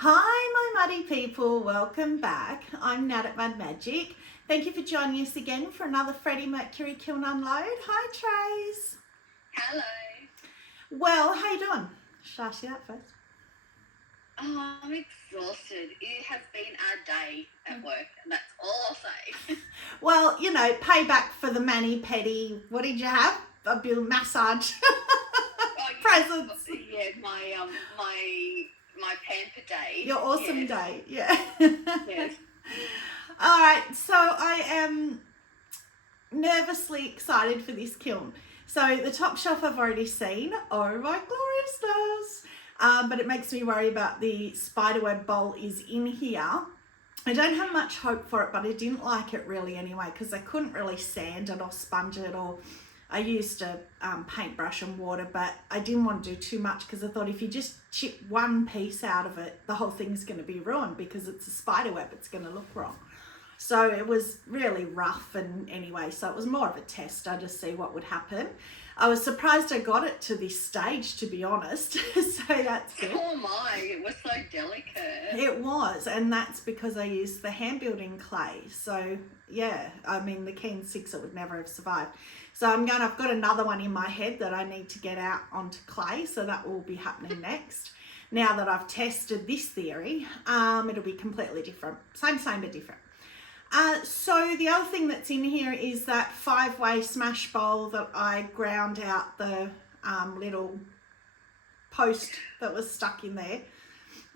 Hi, my muddy people. Welcome back. I'm Nat at Mud Magic. Thank you for joining us again for another Freddie Mercury Kiln Unload. Hi, Trace. Hello. Well, how you doing? Should I ask you that first? Oh, I'm exhausted. It has been a day at work, and that's all I'll say. Well, you know, payback for the mani-pedi. What did you have? A massage. Oh, Presents. yeah, my pamper day. Your awesome Yes. day. Yeah. Yes. All right. So I am nervously excited for this kiln. So the top shelf I've already seen. Oh my gloriousness. But it makes me worry about the spiderweb bowl is in here. I don't have much hope for it, but I didn't like it really anyway because I couldn't really sand it or sponge it, or I used a paintbrush and water, but I didn't want to do too much because I thought if you just chip one piece out of it, the whole thing's going to be ruined because it's a spiderweb. It's going to look wrong. So it was really rough, and anyway, so it was more of a tester to see what would happen. I was surprised I got it to this stage, to be honest. So that's good. Oh my, it was so delicate. It was, and that's because I used the hand building clay. So yeah, I mean the Keane 6 it would never have survived. So I've got another one in my head that I need to get out onto clay, so that will be happening next. Now that I've tested this theory, it'll be completely different. Same but different. So the other thing that's in here is that 5-way smash bowl that I ground out the little post that was stuck in there.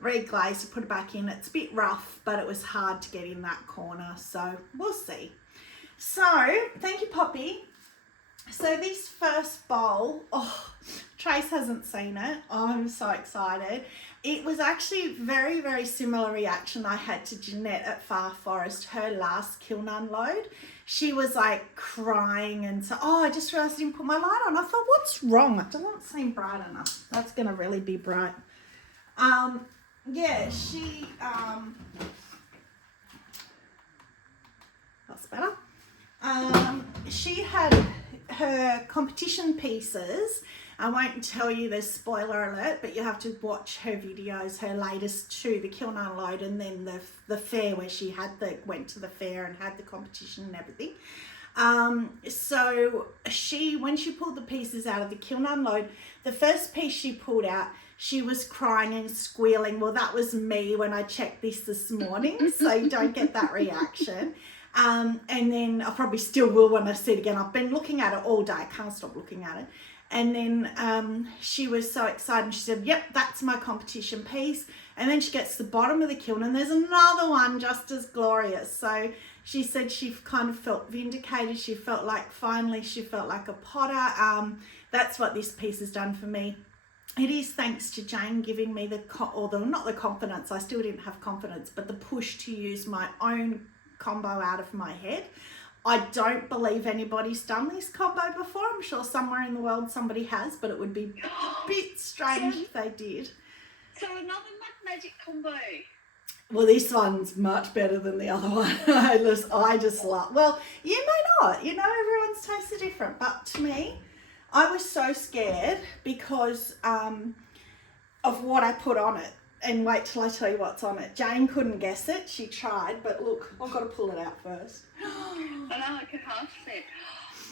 Reglazed to put it back in. It's a bit rough, but it was hard to get in that corner, so we'll see. So thank you, Poppy. So this first bowl, Trace hasn't seen it. Oh, I'm so excited. It was actually very, very similar reaction I had to Jeanette at Far Forest, her last kiln unload. She was like crying and so, I just realised I didn't put my light on. I thought, what's wrong? It doesn't seem bright enough. That's going to really be bright. Yeah, she, that's better. She had her competition pieces. I won't tell you the spoiler alert, but you have to watch her videos, her latest two, the kiln unload and then the fair where she went to the fair and had the competition and everything. So when she pulled the pieces out of the kiln unload, the first piece she pulled out, she was crying and squealing. Well, that was me when I checked this morning, so you don't get that reaction. And then I probably still will when I see it again. I've been looking at it all day. I can't stop looking at it. And then she was so excited and she said, yep, that's my competition piece. And then she gets to the bottom of the kiln and there's another one just as glorious. So she said she kind of felt vindicated. She felt like finally she felt like a potter. That's what this piece has done for me. It is thanks to Jane giving me not the confidence, I still didn't have confidence, but the push to use my own combo out of my head. I don't believe anybody's done this combo before. I'm sure somewhere in the world somebody has, but it would be a bit strange if they did. So another Mud Magic combo. Well, this one's much better than the other one. I just love. Well, you may not. You know, everyone's tastes are different. But to me, I was so scared because of what I put on it. And wait till I tell you what's on it. Jane couldn't guess it. She tried, but look, I've got to pull it out first. I know, I can half see it.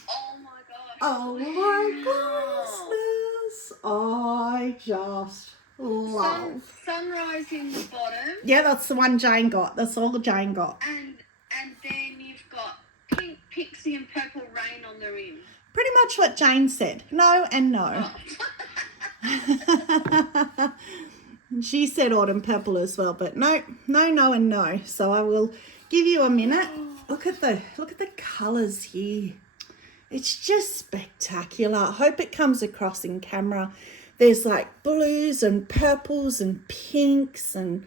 Oh my gosh. Oh my goodness. I just love. Sunrise in the bottom. Yeah, that's the one Jane got. That's all Jane got. And then you've got pink pixie and purple rain on the rim. Pretty much what Jane said. No and no. Oh. She said autumn purple as well, but no and no. So I will give you a minute. Look at the colours here. It's just spectacular. I hope it comes across in camera. There's like blues and purples and pinks and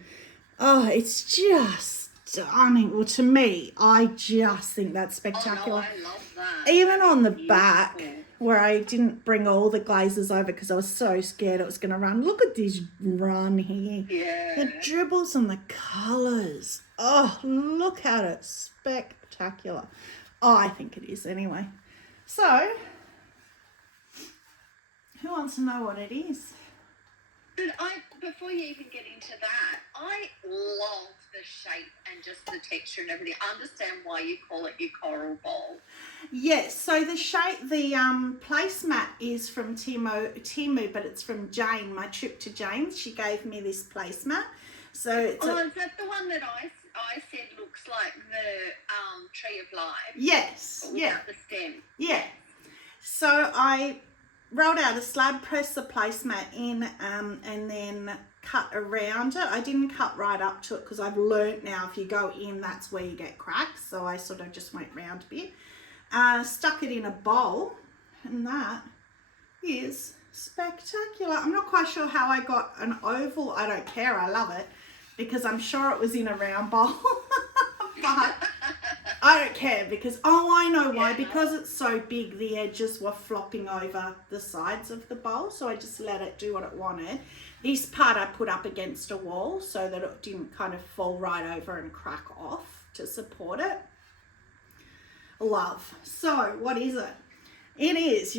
it's just stunning. Well, to me, I just think that's spectacular. Oh, no, I love that. Even on the Beautiful. back, where I didn't bring all the glazes over because I was so scared it was going to run. Look at this run here. Yeah. The dribbles and the colours. Oh, look at it. Spectacular. Oh, I think it is anyway. So, who wants to know what it is? But before you even get into that, I love the shape and just the texture and everything. I understand why you call it your coral bowl. Yes, so the shape, the placemat is from Timu, but it's from Jane. My trip to Jane's, she gave me this placemat. So it's is that the one that I said looks like the tree of life? Yes, yeah, the stem. Yeah. So I rolled out a slab, pressed the placemat in, and then cut around it. I didn't cut right up to it because I've learnt now if you go in, that's where you get cracks. So I sort of just went round a bit. Stuck it in a bowl, and that is spectacular. I'm not quite sure how I got an oval. I don't care. I love it because I'm sure it was in a round bowl. But I don't care because, I know why. Yeah, because it's so big, the edges were flopping over the sides of the bowl. So I just let it do what it wanted. This part I put up against a wall so that it didn't kind of fall right over and crack off to support it. Love. So what is it? It is,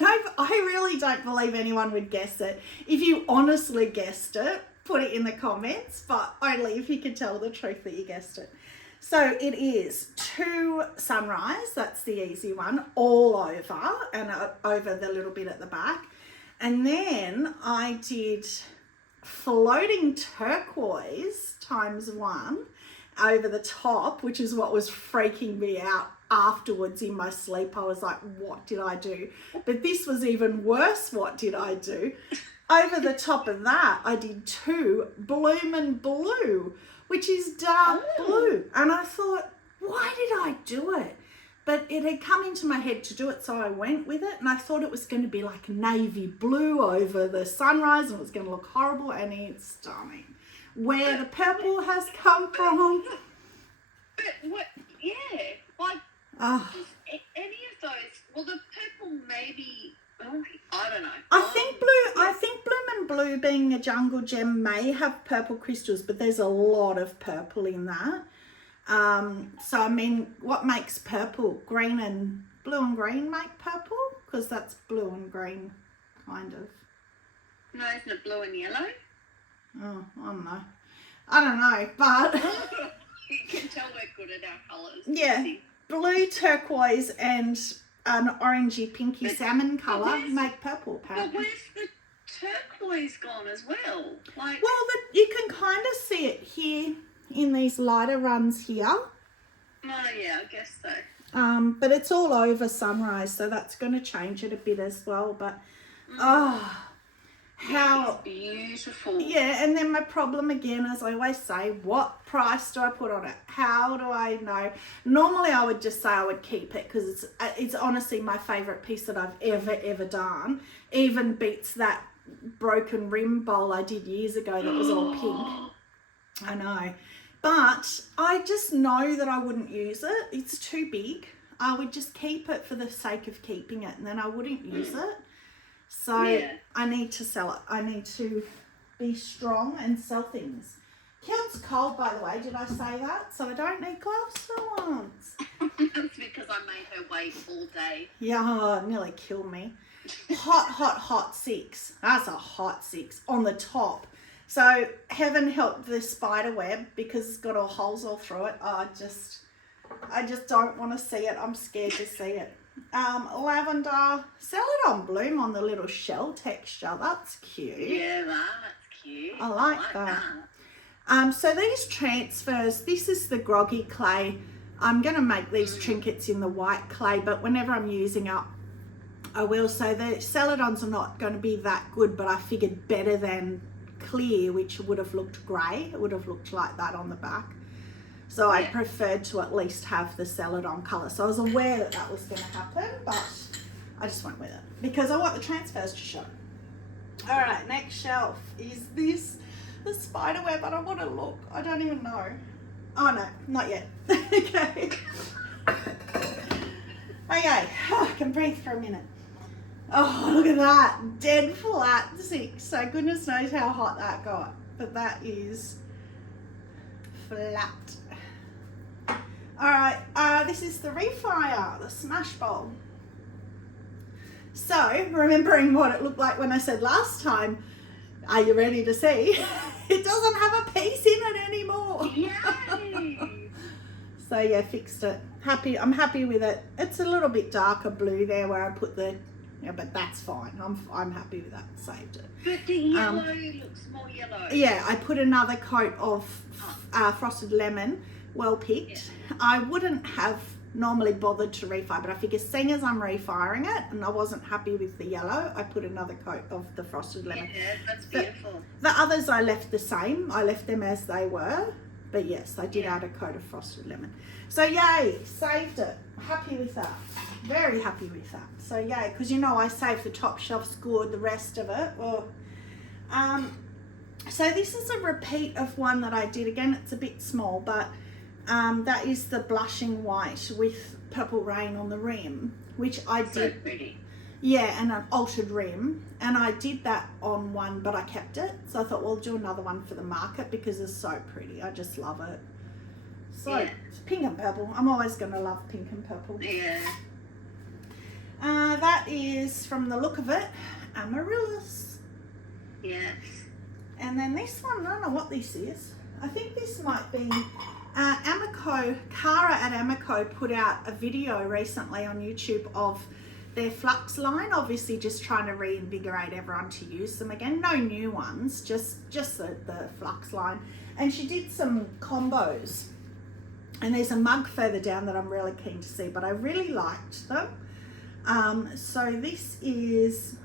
I really don't believe anyone would guess it. If you honestly guessed it, put it in the comments, but only if you could tell the truth that you guessed it. So it is 2 sunrise, that's the easy one, all over and over the little bit at the back. And then I did floating turquoise ×1 over the top, which is what was freaking me out afterwards in my sleep. I was like, what did I do? But this was even worse. What did I do? Over the top of that, I did 2 bloomin' blue, which is dark blue. And I thought, why did I do it? But it had come into my head to do it, so I went with it. And I thought it was going to be like navy blue over the sunrise, and it was going to look horrible, and it's stunning. Where the purple has come from. But what, yeah, like, any of those, well, the purple maybe, I don't know. I think Bloom and Blue, being a jungle gem, may have purple crystals, but there's a lot of purple in that. So I mean, what makes purple? Green and blue and green make purple? Because that's blue and green, kind of. No, isn't it blue and yellow? Oh, I don't know, but you can tell we're good at our colours. Yeah, blue, turquoise, and an orangey, pinky salmon colour make purple, apparently. But where's the turquoise gone as well? Like, well, you can kind of see it here in these lighter runs here. Oh yeah, I guess so. But it's all over sunrise, so that's going to change it a bit as well. But how beautiful. Yeah, and then my problem again, as I always say, what price do I put on it? How do I know? Normally I would just say I would keep it because it's honestly my favourite piece that I've ever done. Even beats that broken rim bowl I did years ago that was all pink. I know. But I just know that I wouldn't use it. It's too big. I would just keep it for the sake of keeping it, and then I wouldn't use it. So yeah. I need to sell it. I need to be strong and sell things. Kiln's cold, by the way. Did I say that? So I don't need gloves for once. That's because I made her wait all day. Yeah, nearly killed me. Hot 6. That's a hot 6 on the top. So heaven help the spider web because it's got all holes all through it. I just don't want to see it. I'm scared to see it. Lavender celadon bloom on the little shell texture. That's cute. Yeah, that's cute. I like that. So these transfers, this is the groggy clay. I'm going to make these trinkets in the white clay, but whenever I'm using up, I will. So the celadons are not going to be that good, but I figured better than clear, which would have looked grey. It would have looked like that on the back. So I preferred to at least have the celadon colour. So I was aware that that was going to happen, but I just went with it because I want the transfers to show. All right, next shelf is this, the spider web. I don't want to look. I don't even know. Oh no, not yet. Okay. Okay, I can breathe for a minute. Oh, look at that. Dead flat 6. So goodness knows how hot that got. But that is flat. Alright, this is the refire, the smash bowl. So, remembering what it looked like when I said last time, Are you ready to see? It doesn't have a piece in it anymore. Yay! So yeah, fixed it. I'm happy with it. It's a little bit darker blue there where I put the, yeah, but that's fine. I'm happy with that. Saved it. But the yellow looks more yellow. Yeah, I put another coat of frosted lemon, well picked. Yeah. I wouldn't have normally bothered to refire, but I figure seeing as I'm refiring it and I wasn't happy with the yellow, I put another coat of the frosted lemon. Yeah, that's beautiful. The others I left the same. I left them as they were, but yes, I did add a coat of frosted lemon. So yay, saved it. Happy with that. Very happy with that. So yay, because you know I saved the top shelf, scored the rest of it. Well, so this is a repeat of one that I did. Again, it's a bit small, but that is the blushing white with purple rain on the rim, which I did. So pretty. Yeah, and an altered rim, and I did that on one, but I kept it. So I thought, well, I'll do another one for the market because it's so pretty. I just love it. So it's pink and purple. I'm always going to love pink and purple. Yeah. That is, from the look of it, amaryllis. Yes. And then this one, I don't know what this is. I think this might be Amaco. Cara at Amaco put out a video recently on YouTube of their flux line, obviously just trying to reinvigorate everyone to use them again. No new ones, just the flux line. And she did some combos. And there's a mug further down that I'm really keen to see, but I really liked them. So this is,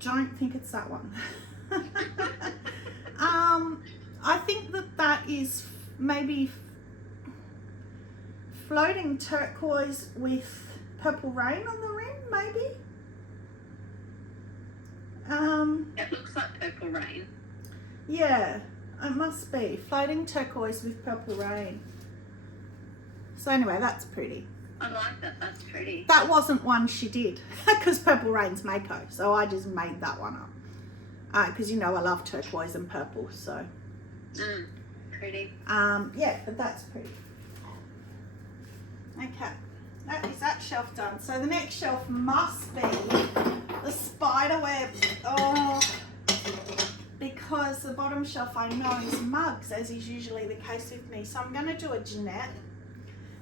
don't think it's that one. I think that is maybe floating turquoise with purple rain on the rim, maybe. It looks like purple rain. Yeah, it must be floating turquoise with purple rain. So anyway, that's pretty. I like that. That's pretty. That wasn't one she did because purple rain's Mayco, so I just made that one up. Because you know I love turquoise and purple, so. Pretty. Yeah, but that's pretty. Okay, that is that shelf done. So the next shelf must be the spiderweb. Oh, because the bottom shelf I know is mugs, as is usually the case with me. So I'm going to do a Jeanette.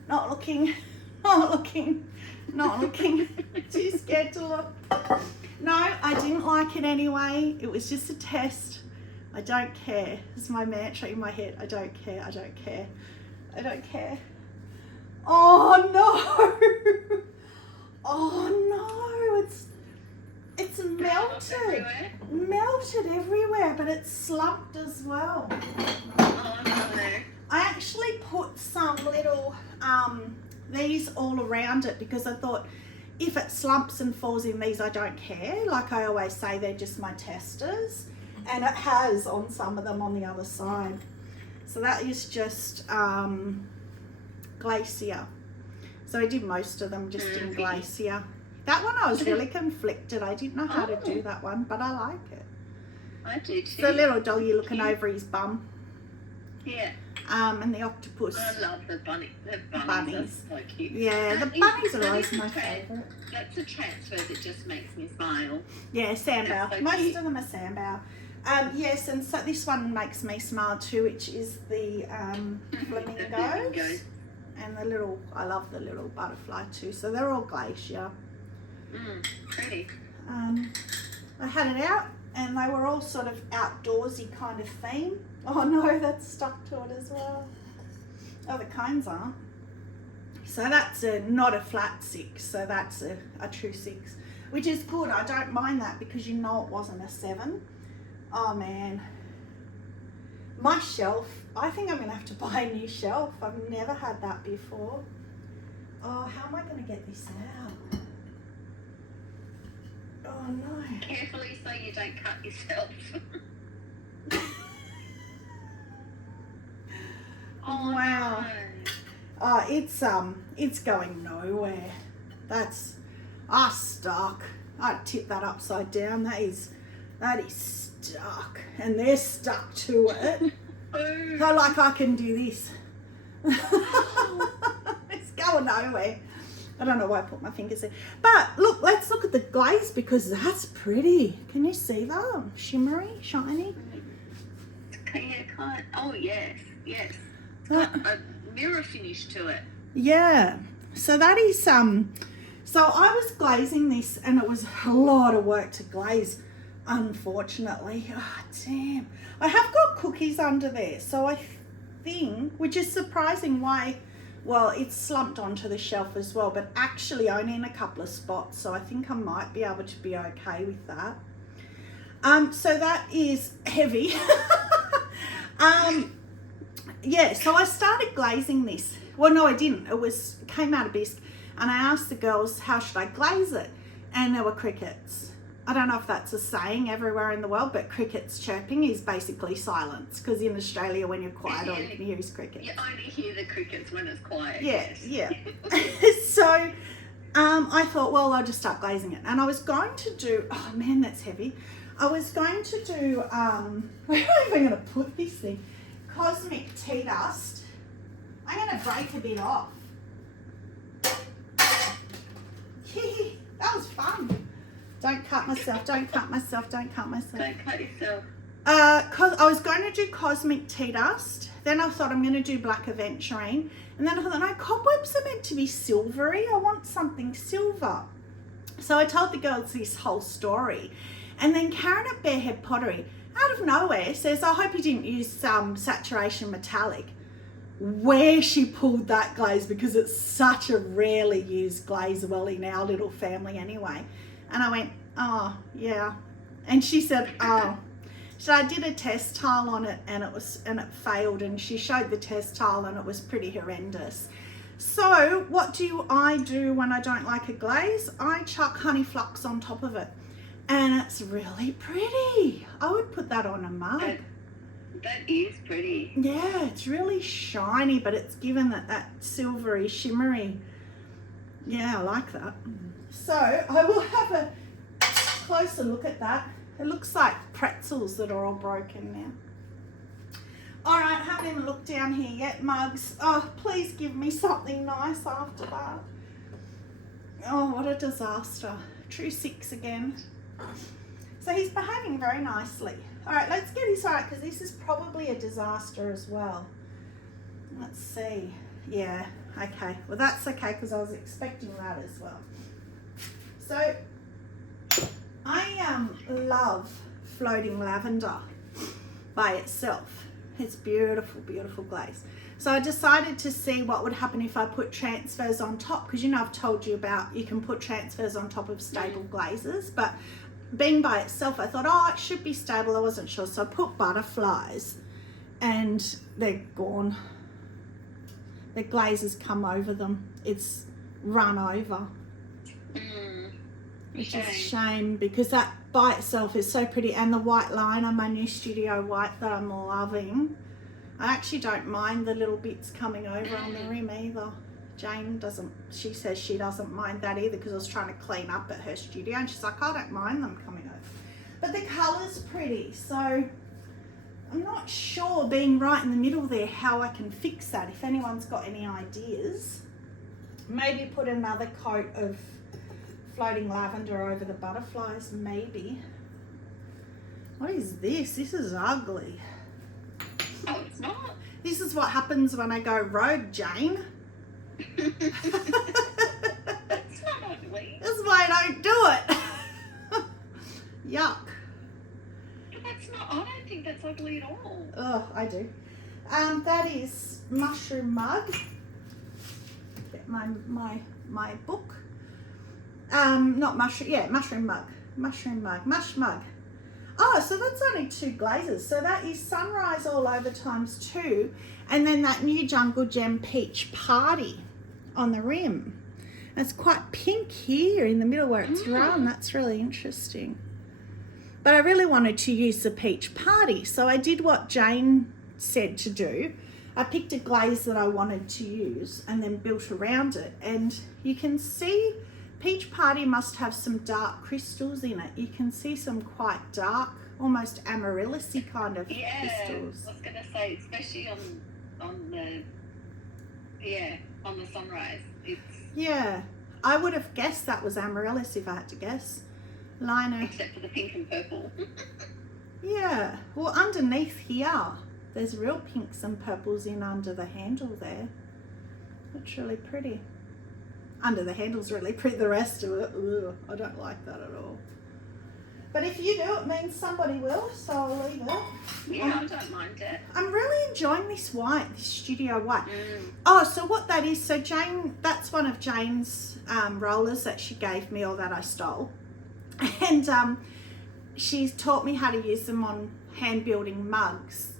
Not looking. Too scared to look. No, I didn't like it anyway. It was just a test. I don't care. This is my mantra in my head. I don't care. I don't care. I don't care. Oh no! Oh no! It's melted. Melted everywhere, but it's slumped as well. Oh no. I actually put some little these all around it because I thought if it slumps and falls in these, I don't care. Like I always say, they're just my testers. And it has on some of them on the other side. So that is just glacier. So I did most of them just in glacier. That one I was really conflicted. I didn't know how to do that one, but I like it. I do too. The little doggy looking over his bum. Yeah. And the octopus. I love the bunnies. Bunnies. That's so cute. Yeah, the bunnies are always my favourite. That's a transfer that just makes me smile. Yeah, sandbow. So Most cute. of them are sandbow. Yes, and so this one makes me smile too, which is the flamingos. And the little, I love the little butterfly too. So they're all glacier. Pretty. I had it out and they were all sort of outdoorsy kind of theme. Oh no, that's stuck to it as well. Oh, the cones aren't. So that's not a flat 6, so that's a true 6, which is good. I don't mind that because you know it wasn't a 7. Oh man. My shelf, I think I'm going to have to buy a new shelf. I've never had that before. Oh, how am I going to get this out? Oh no. Carefully so you don't cut yourself. Oh Wow. no. Oh, it's going nowhere. That's stuck. I'd tip that upside down. That is stuck, and they're stuck to it. So like I can do this. It's going nowhere. I don't know why I put my fingers there. But look, let's look at the glaze because that's pretty. Can you see that? Shimmery, shiny. Oh, yes. It's got a mirror finish to it. Yeah. So that is, so I was glazing this and it was a lot of work to glaze, unfortunately. Oh, damn. I have got cookies under there. So I think, which is surprising why, well, it's slumped onto the shelf as well, but actually only in a couple of spots. So I think I might be able to be okay with that. So that is heavy. Yeah, so I started glazing this. Well, no, I didn't. It came out of bisque. And I asked the girls, how should I glaze it? And there were crickets. I don't know if that's a saying everywhere in the world, but crickets chirping is basically silence. Because in Australia, when you're quiet, all you can hear is crickets. You only hear the crickets when it's quiet. Yeah, yes. yeah. So I thought, well, I'll just start glazing it. And I was going to do, oh man, that's heavy. I was going to do, where am I going to put this thing? Cosmic tea dust. I'm going to break a bit off. That was fun. Don't cut myself, don't cut myself, don't cut myself. Don't cut yourself. I was going to do cosmic tea dust. Then I thought I'm going to do black aventurine. And then I thought, no, cobwebs are meant to be silvery. I want something silver. So I told the girls this whole story. And then Karen at Barehead Pottery, out of nowhere, says, I hope you didn't use saturation metallic. Where she pulled that glaze, because it's such a rarely used glaze, well, in our little family anyway. And I went, oh, yeah. And she said, oh. So I did a test tile on it and it failed, and she showed the test tile and it was pretty horrendous. So what do I do when I don't like a glaze? I chuck honey flux on top of it. And it's really pretty. I would put that on a mug. That is pretty. Yeah, it's really shiny, but it's given that silvery, shimmery. Yeah, I like that. So I will have a closer look at that. It looks like pretzels that are all broken now. All right, haven't even looked down here yet. Mugs. Oh, please give me something nice after that. Oh, what a disaster. True 6 again. So he's behaving very nicely. All right, let's get this right, because this is probably a disaster as well. Let's see. Yeah, okay. Well, that's okay, because I was expecting that as well. So I love floating lavender by itself. It's beautiful, beautiful glaze. So I decided to see what would happen if I put transfers on top, because you know I've told you about you can put transfers on top of stable glazes, but being by itself, I thought, oh, it should be stable. I wasn't sure. So I put butterflies and they're gone. The glaze has come over them. It's run over. Which is a shame, because that by itself is so pretty. And the white liner, my new studio white that I'm loving. I actually don't mind the little bits coming over on the rim either. Jane doesn't, she says she doesn't mind that either, because I was trying to clean up at her studio and she's like, I don't mind them coming over. But the colour's pretty, so I'm not sure, being right in the middle there, how I can fix that. If anyone's got any ideas, maybe put another coat of floating lavender over the butterflies, maybe. What is this? This is ugly. Oh, it's not. This is what happens when I go rogue, Jane. That's not ugly. That's why I don't do it. Yuck. But that's not, I don't think that's ugly at all. Oh, I do. That is mushroom mug. Get my book. Not mushroom, yeah, mushroom mug. Mushroom mug, mush mug. Oh, so that's only 2 glazes. So that is Sunrise All Over ×2, and then that new Jungle Gem Peach Party on the rim. It's quite pink here in the middle where it's run. That's really interesting. But I really wanted to use the Peach Party, so I did what Jane said to do. I picked a glaze that I wanted to use and then built around it. And you can see Peach Party must have some dark crystals in it. You can see some quite dark, almost amaryllis-y kind of crystals. I was going to say, especially on the sunrise. Yeah, I would have guessed that was amaryllis if I had to guess. Liner. Except for the pink and purple. Yeah. Well, underneath here, there's real pinks and purples in under the handle there. It's really pretty. Under the handle's really pretty. The rest of it, ugh, I don't like that at all. But if you do, it means somebody will, so I'll leave it. Yeah, I don't mind it. I'm really enjoying this white, this studio white. Mm. Oh, so what that is, so Jane, that's one of Jane's rollers that she gave me or that I stole. And she's taught me how to use them on hand building mugs.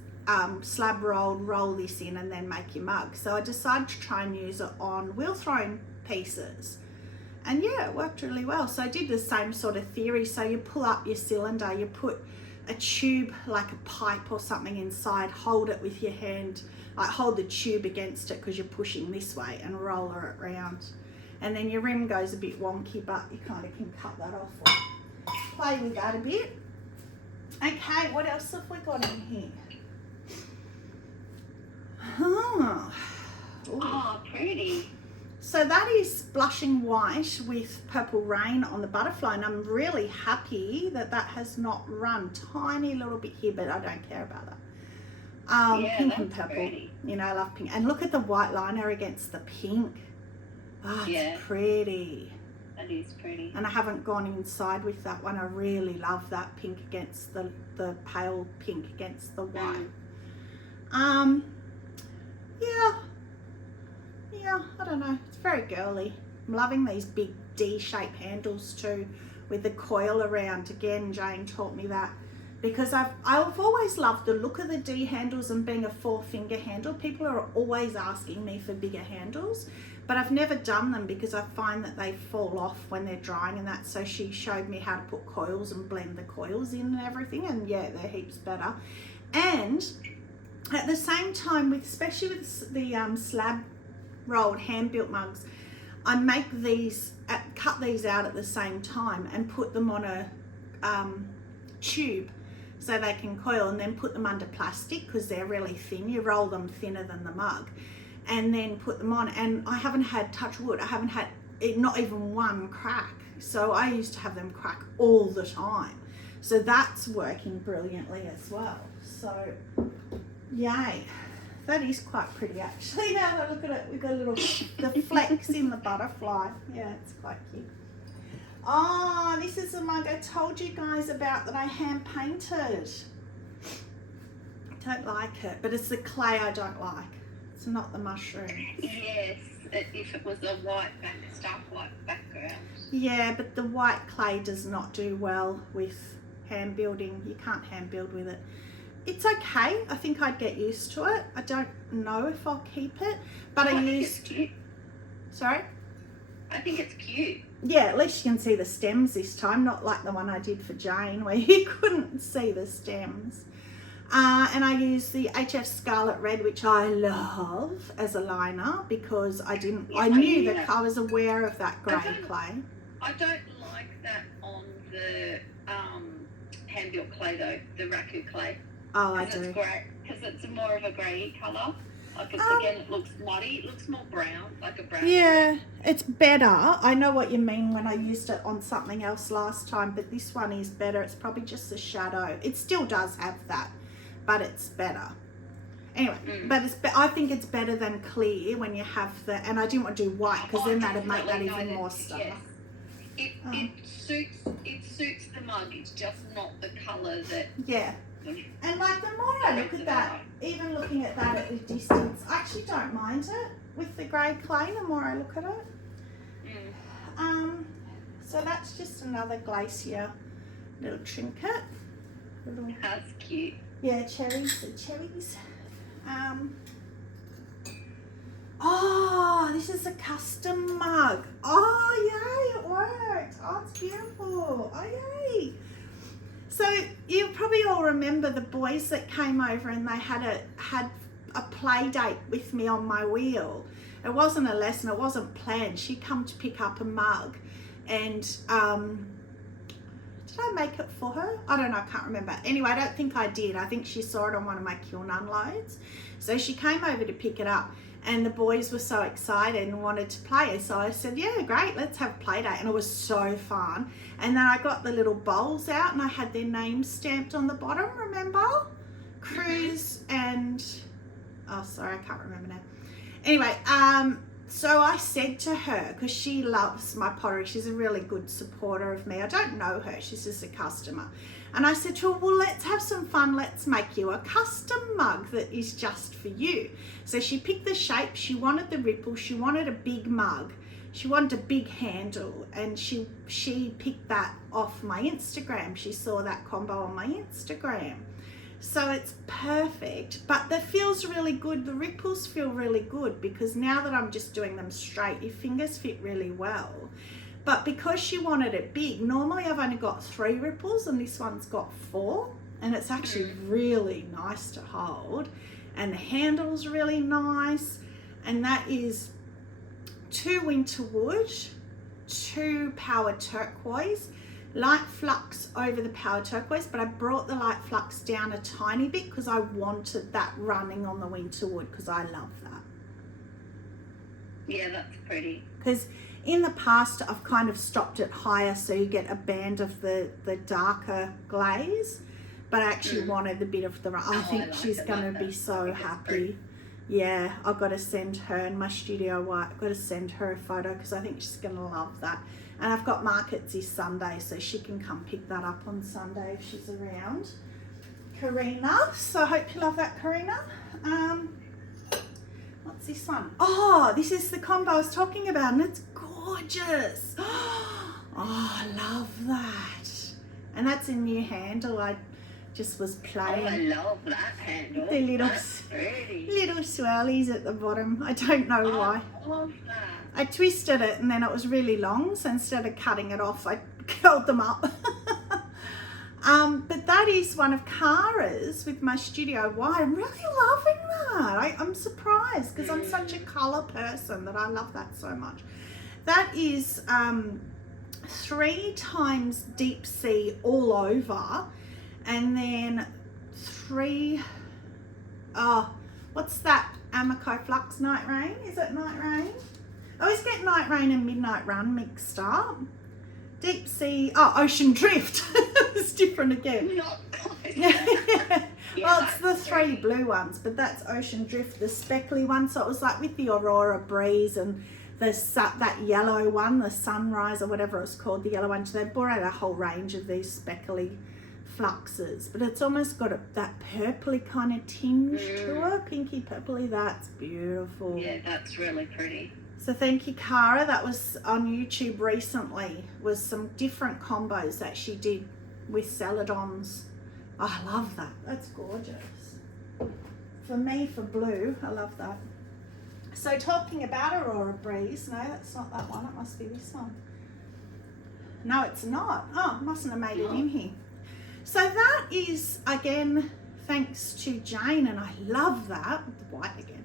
Slab rolled, roll this in and then make your mug. So I decided to try and use it on wheel throwing pieces. And yeah, it worked really well. So I did the same sort of theory. So you pull up your cylinder, you put a tube, like a pipe or something inside, hold it with your hand, like hold the tube against it because you're pushing this way and roller it round. And then your rim goes a bit wonky, but you kind of can cut that off or play with that a bit. Okay, what else have we got in here? Oh, pretty. So that is blushing white with purple rain on the butterfly, and I'm really happy that that has not run. Tiny little bit here, but I don't care about that. Yeah, pink and that's purple. pretty. You know, I love pink. And look at the white liner against the pink. Oh, Yeah. it's pretty. That is pretty. And I haven't gone inside with that one. I really love that pink against the pale pink against the white. Yeah, I don't know. It's very girly. I'm loving these big D-shaped handles too with the coil around. Again, Jane taught me that because I've always loved the look of the D handles and being a 4-finger handle. People are always asking me for bigger handles, but I've never done them because I find that they fall off when they're drying and that. So she showed me how to put coils and blend the coils in and everything, and yeah, they're heaps better. And at the same time, especially with the slab rolled hand built mugs, I make these, cut these out at the same time and put them on a tube so they can coil, and then put them under plastic because they're really thin. You roll them thinner than the mug and then put them on, and I haven't had, touch wood, I haven't had not even one crack. So I used to have them crack all the time. So that's working brilliantly as well. So yay. That is quite pretty actually. Now that I look at it with the flecks in the butterfly. Yeah, it's quite cute. Oh, this is the mug I told you guys about that I hand painted. Don't like it, but it's the clay I don't like. It's not the mushroom. Yes, if it was a stark white background. Yeah, but the white clay does not do well with hand building. You can't hand build with it. It's okay. I think I'd get used to it. I don't know if I'll keep it, but I used to. Sorry? I think it's cute. Yeah, at least you can see the stems this time, not like the one I did for Jane where you couldn't see the stems. And I use the HF Scarlet Red, which I love as a liner because I was aware of that grey clay. I don't like that on the hand-built clay though, the raku clay. Oh, I do. It's great because it's more of a grey colour. Like it's, again, it looks muddy. It looks more brown, like a brown. Yeah, it's better. I know what you mean when I used it on something else last time, but this one is better. It's probably just the shadow. It still does have that, but it's better. Anyway, but I think it's better than clear when you have the, and I didn't want to do white because then that'd make that even more stuff. Yes. It suits the mug. It's just not the colour that. Yeah. And like the more I look at that, even looking at that at a distance, I actually don't mind it with the grey clay the more I look at it. So that's just another glacier little trinket. That's cute. Yeah, cherries. Oh, this is a custom mug. Oh, yay, it worked. Oh, it's beautiful. Oh, yay. So you probably all remember the boys that came over and they had a play date with me on my wheel. It wasn't a lesson, it wasn't planned. She come to pick up a mug and did I make it for her? I don't know, I can't remember. Anyway, I don't think I did. I think she saw it on one of my kiln unloads. So she came over to pick it up And the boys were so excited and wanted to play. So I said, yeah, great, let's have play date. And it was so fun. And then I got the little bowls out and I had their names stamped on the bottom, remember? Cruz and, oh, sorry, I can't remember now. Anyway, so I said to her, because she loves my pottery, she's a really good supporter of me. I don't know her, she's just a customer. And I said to her, well, let's have some fun. Let's make you a custom mug that is just for you. So she picked the shape. She wanted the ripple. She wanted a big mug. She wanted a big handle. And she picked that off my Instagram. She saw that combo on my Instagram. So it's perfect, but that feels really good. The ripples feel really good because now that I'm just doing them straight, your fingers fit really well. But because she wanted it big, normally I've only got 3 ripples and this one's got 4, and it's actually really nice to hold. And the handle's really nice, and that is 2 winter wood, 2 power turquoise, light flux over the power turquoise, but I brought the light flux down a tiny bit because I wanted that running on the winter wood because I love that. Yeah, that's pretty. Because in the past, I've kind of stopped it higher so you get a band of the darker glaze, but I actually wanted a bit of the, I think like she's going to be so happy. Yeah, I've got to send her in my studio white. I've got to send her a photo because I think she's going to love that. And I've got markets this Sunday, so she can come pick that up on Sunday if she's around. Karina, so I hope you love that, Karina. What's this one? Oh, this is the combo I was talking about, and it's gorgeous. Oh, I love that. And that's a new handle. I just was playing. Oh, I love that handle. The little swirlies at the bottom. I don't know why. I love that. I twisted it and then it was really long, so instead of cutting it off, I curled them up. But that is one of Cara's with my studio white. I'm really loving that. I'm surprised because I'm such a colour person that I love that so much. That is 3 times deep sea all over, and then 3, what's that? Amaco Flux Night Rain? Is it Night Rain? I always get Night Rain and Midnight Run mixed up. Deep Sea, Ocean Drift. It's different again. Not quite. Yeah. Well, it's the 3 blue ones, but that's Ocean Drift, the speckly one. So it was like with the Aurora Breeze and that yellow one, the Sunrise or whatever it's called, the yellow one. So they brought out a whole range of these speckly fluxes, but it's almost got that purpley kind of tinge to it, pinky purpley. That's beautiful. Yeah, that's really pretty. So thank you, Cara. That was on YouTube recently, was some different combos that she did with celadons. Oh, I love that. That's gorgeous. For me, for blue, I love that. So talking about Aurora Breeze, no, that's not that one. It must be this one. No, it's not. Oh, mustn't have made it in here. So that is, again, thanks to Jane, and I love that, the white again.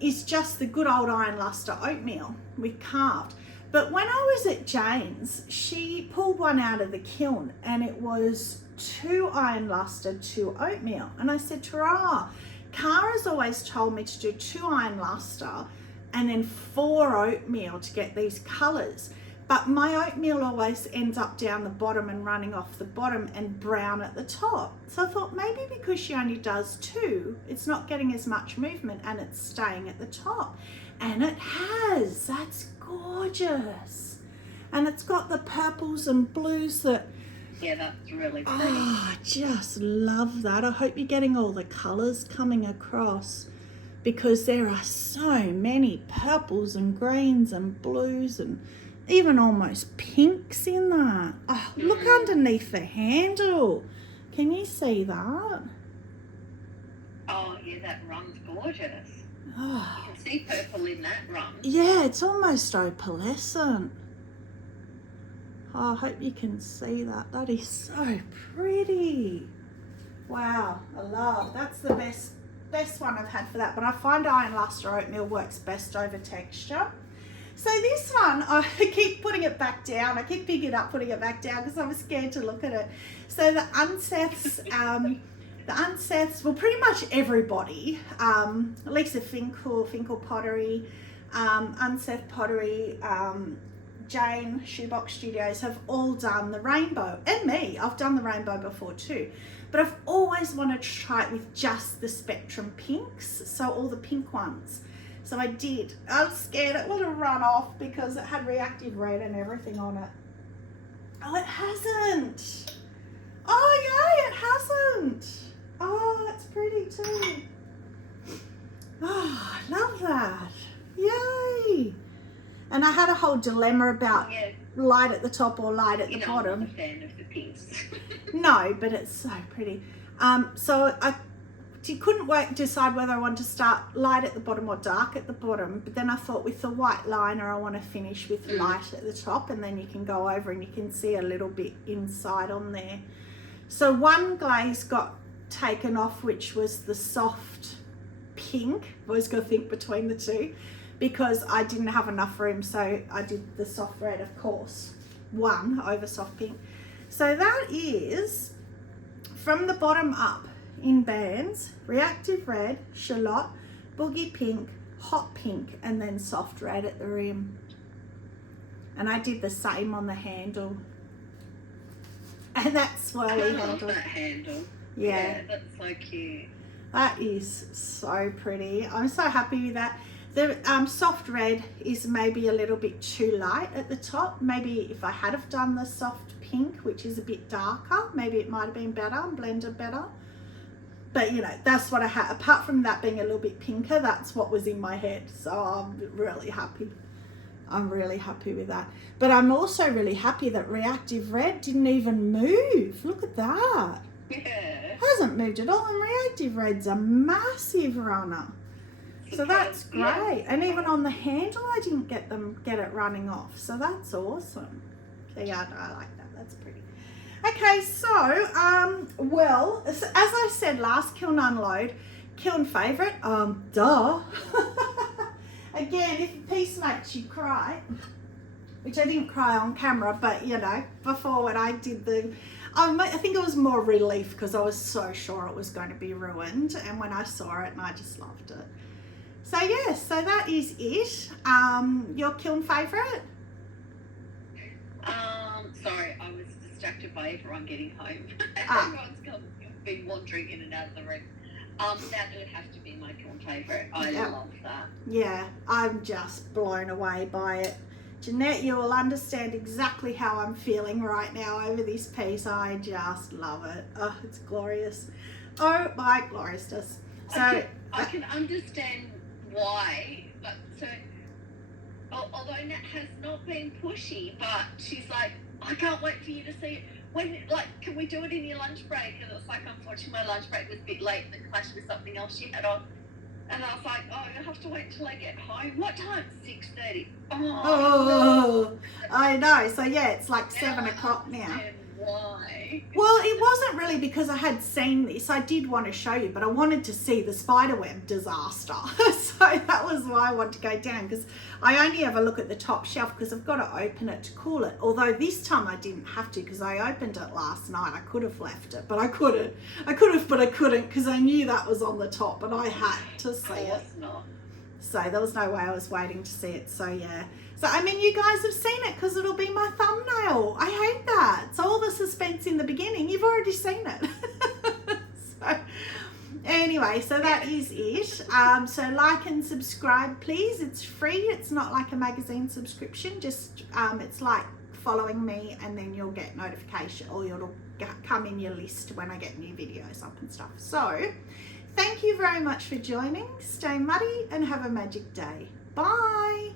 Is just the good old iron luster oatmeal with carved. But when I was at Jane's, she pulled one out of the kiln and it was 2 iron luster, 2 oatmeal. And I said to her, Cara's always told me to do 2 iron luster and then 4 oatmeal to get these colours. But my oatmeal always ends up down the bottom and running off the bottom and brown at the top. So I thought maybe because she only does 2, it's not getting as much movement and it's staying at the top. And it has. That's gorgeous. And it's got the purples and blues that... Yeah, that's really pretty. Oh, I just love that. I hope you're getting all the colours coming across because there are so many purples and greens and blues and even almost pinks in that. Oh, look underneath the handle. Can you see that? Oh, yeah, that run's gorgeous. Oh. You can see purple in that run. Yeah, it's almost opalescent. Oh, I hope you can see that. That is so pretty. Wow, I love. That's the best one I've had for that. But I find iron luster oatmeal works best over texture. So this one, I keep putting it back down. I keep picking it up, putting it back down because I'm scared to look at it. So the Unseth's, the Unseths, well, pretty much everybody, Lisa Finkel Pottery, Unseth Pottery, Jane Shoebox Studios have all done the rainbow, and me, I've done the rainbow before too, but I've always wanted to try it with just the Spectrum pinks, so all the pink ones. So I did. I was scared it would have run off because it had reactive red and everything on it. Oh, it hasn't. Oh, yay, it hasn't. Oh, it's pretty too. Oh, I love that. Yay. And I had a whole dilemma about light at the top or light at the bottom. I'm not a fan of the pinks. No, but it's so pretty. So I couldn't decide whether I wanted to start light at the bottom or dark at the bottom. But then I thought with the white liner, I want to finish with light at the top, and then you can go over and you can see a little bit inside on there. So one glaze got taken off, which was the soft pink. I've always got to think between the two because I didn't have enough room. So I did the soft red, of course, one over soft pink. So that is from the bottom up in bands: reactive red, shallot, boogie pink, hot pink, and then soft red at the rim. And I did the same on the handle. And that swirly handle. I love that handle. Yeah, that's so cute. That is so pretty. I'm so happy with that. The soft red is maybe a little bit too light at the top. Maybe if I had have done the soft pink, which is a bit darker, maybe it might have been better and blended better. But you know, that's what I had. Apart from that being a little bit pinker, that's what was in my head. So I'm really happy. I'm really happy with that. But I'm also really happy that reactive red didn't even move. Look at that. Yeah. Hasn't moved at all, and reactive red's a massive runner. So that's great. And even on the handle, I didn't get it running off. So that's awesome. So yeah, I like that. That's pretty. Okay, so well, as I said last kiln unload, kiln favourite, duh. Again, if a piece makes you cry, which I didn't cry on camera, but you know, before when I did I think it was more relief because I was so sure it was going to be ruined, and when I saw it, and I just loved it. So yes, so that is it. Your kiln favourite? Sorry, I was distracted by everyone getting home. Everyone's been wandering in and out of the room. That would have to be my kiln favourite. I love that. Yeah, I'm just blown away by it. Jeanette, you will understand exactly how I'm feeling right now over this piece. I just love it. Oh, it's glorious. Oh my gloriousness. So I can understand why, but so although Nat has not been pushy, but she's like, I can't wait for you to see it. When, like, can we do it in your lunch break? And it's like, unfortunately, my lunch break was a bit late and it clashed with something else she had on. And I was like, oh, I have to wait till I get home. What time? 6:30. Oh, I know. So yeah, it's like 7 o'clock now. Why? Well, it wasn't really because I had seen this. I did want to show you, but I wanted to see the spiderweb disaster. So that was why I wanted to go down, because I only ever look at the top shelf because I've got to open it to cool it. Although this time I didn't have to because I opened it last night. I could have left it, but I couldn't. I could have, but I couldn't because I knew that was on the top and I had to see it. So there was no way I was waiting to see it. So yeah. So, I mean, you guys have seen it because it'll be my thumbnail. I hate that. So all the suspense in the beginning, you've already seen it. So anyway, so that is it. So like and subscribe, please. It's free. It's not like a magazine subscription. Just it's like following me, and then you'll get notification, or it'll come in your list when I get new videos up and stuff. So thank you very much for joining. Stay muddy and have a magic day. Bye.